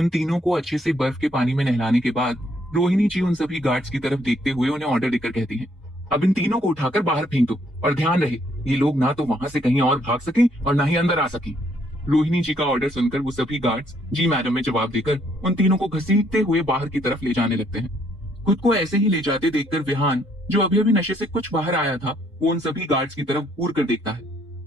उन तीनों को अच्छे से बर्फ के पानी में नहलाने के बाद रोहिणी जी उन सभी गार्ड्स की तरफ देखते हुए उन्हें ऑर्डर देकर कहती हैं, अब इन तीनों को उठाकर बाहर फेंक दो और ध्यान रहे ये लोग ना तो वहां से कहीं और भाग सकें और ना ही अंदर आ सकें। रोहिणी जी का ऑर्डर सुनकर वो सभी गार्ड्स जी मैडम में जवाब देकर उन तीनों को घसीटते हुए बाहर की तरफ ले जाने लगते हैं। खुद को ऐसे ही ले जाते देखकर विहान, जो अभी अभी नशे से कुछ बाहर आया था, वो उन सभी गार्ड्स की तरफ घूर कर देखता है।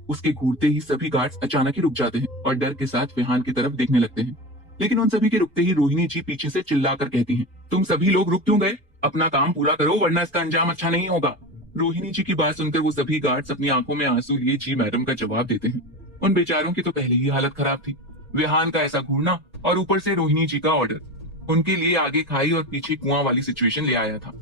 उसके घूरते ही सभी गार्ड्स अचानक ही रुक जाते हैं और डर के साथ विहान की तरफ देखने लगते हैं। लेकिन उन सभी के रुकते ही रोहिणी जी पीछे से चिल्लाकर कहती हैं, तुम सभी लोग रुक क्यों गए? अपना काम पूरा करो वरना इसका अंजाम अच्छा नहीं होगा। रोहिणी जी की बात सुनकर वो सभी गार्ड्स अपनी आंखों में आंसू लिए जी मैडम का जवाब देते हैं। उन बेचारों की तो पहले ही हालत खराब थी। विहान का ऐसा घूरना और ऊपर से रोहिणी जी का ऑर्डर उनके लिए आगे खाई और पीछे कुआं वाली सिचुएशन ले आया था।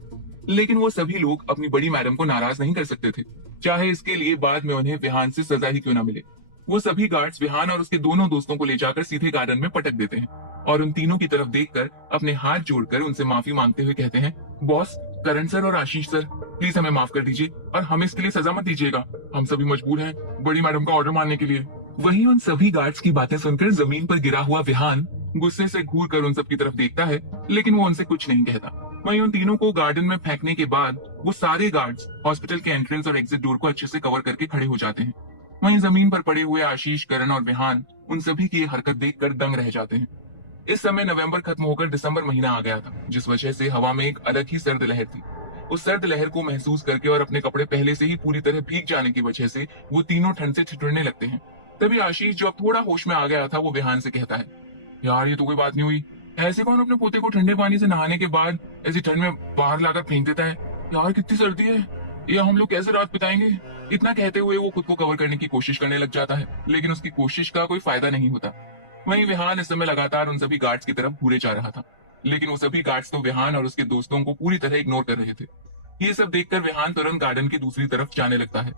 लेकिन वो सभी लोग अपनी बड़ी मैडम को नाराज नहीं कर सकते थे, चाहे इसके लिए बाद में उन्हें विहान से सजा ही क्यों ना मिले। वो सभी गार्ड्स विहान और उसके दोनों दोस्तों को ले जाकर सीधे गार्डन में पटक देते हैं और उन तीनों की तरफ देखकर अपने हाथ जोड़कर उनसे माफी मांगते हुए कहते हैं, बॉस, करण सर और आशीष सर, प्लीज हमें माफ कर दीजिए और हमें इसके लिए सजा मत दीजिएगा। हम सभी मजबूर हैं बड़ी मैडम का ऑर्डर मानने के लिए। वहीं उन सभी गार्ड्स की बातें सुनकर जमीन पर गिरा हुआ विहान गुस्से से घूर कर उन सब की तरफ देखता है, लेकिन वो उनसे कुछ नहीं कहता। वहीं उन तीनों को गार्डन में फेंकने के बाद वो सारे गार्ड्स हॉस्पिटल के एंट्रेंस और एग्जिट डोर को अच्छे से कवर करके खड़े हो जाते हैं। वहीं जमीन पर पड़े हुए आशीष, करण और विहान उन सभी की ये हरकत देखकर दंग रह जाते हैं। इस समय नवंबर खत्म होकर दिसंबर महीना आ गया था, जिस वजह से हवा में एक अलग ही सर्द लहर थी। उस सर्द लहर को महसूस करके और अपने कपड़े पहले से ही पूरी तरह भीग जाने की वजह से वो तीनों ठंड से ठिठुरने लगते हैं। तभी आशीष, जो अब थोड़ा होश में आ गया था, वो विहान से कहता है, यार ये तो कोई बात नहीं हुई। ऐसे कौन अपने पोते को ठंडे पानी से नहाने के बाद ऐसी ठंड में बाहर लाकर फेंक देता है? यार कितनी सर्दी है, ये हम लोग कैसे रात बिताएंगे? इतना कहते हुए वो खुद को कवर करने की कोशिश करने लग जाता है, लेकिन उसकी कोशिश का कोई फायदा नहीं होता। वहीं विहान इस समय लगातार उन सभी गार्ड्स की तरफ घूरे जा रहा था, लेकिन वो सभी गार्ड्स तो विहान और उसके दोस्तों को पूरी तरह इग्नोर कर रहे थे। ये सब देखकर विहान तुरंत गार्डन की दूसरी तरफ जाने लगता है।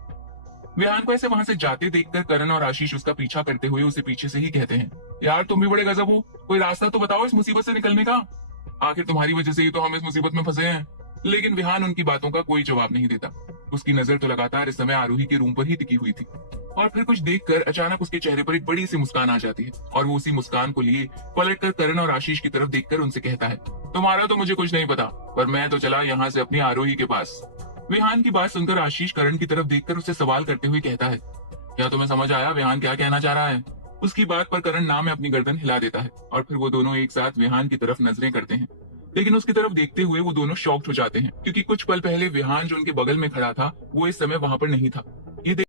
विहान को ऐसे वहां से जाते देखकर करण और आशीष उसका पीछा करते हुए उसे पीछे से ही कहते हैं, यार तुम भी बड़े गजब हो, कोई रास्ता तो बताओ इस मुसीबत से निकलने का। आखिर तुम्हारी वजह से ही तो हम इस मुसीबत में फंसे हैं। लेकिन विहान उनकी बातों का कोई जवाब नहीं देता। उसकी नजर तो लगातार इस समय आरोही के रूम पर ही टिकी हुई थी और फिर कुछ देखकर अचानक उसके चेहरे पर एक बड़ी सी मुस्कान आ जाती है और वो उसी मुस्कान को लिए पलटकर करण और आशीष की तरफ देखकर उनसे कहता है, तुम्हारा तो मुझे कुछ नहीं पता, पर मैं तो चला यहाँ से अपनी आरोही के पास। विहान की बात सुनकर आशीष करण की तरफ देखकर उससे सवाल करते हुए कहता है, क्या तुम्हें समझ आया विहान क्या कहना चाह रहा है? उसकी बात पर करण ना में अपनी गर्दन हिला देता है और फिर वो दोनों एक साथ विहान की तरफ नजरें करते हैं। लेकिन उसकी तरफ देखते हुए वो दोनों शॉक्ड हो जाते हैं, क्योंकि कुछ पल पहले विहान जो उनके बगल में खड़ा था वो इस समय वहां पर नहीं था। ये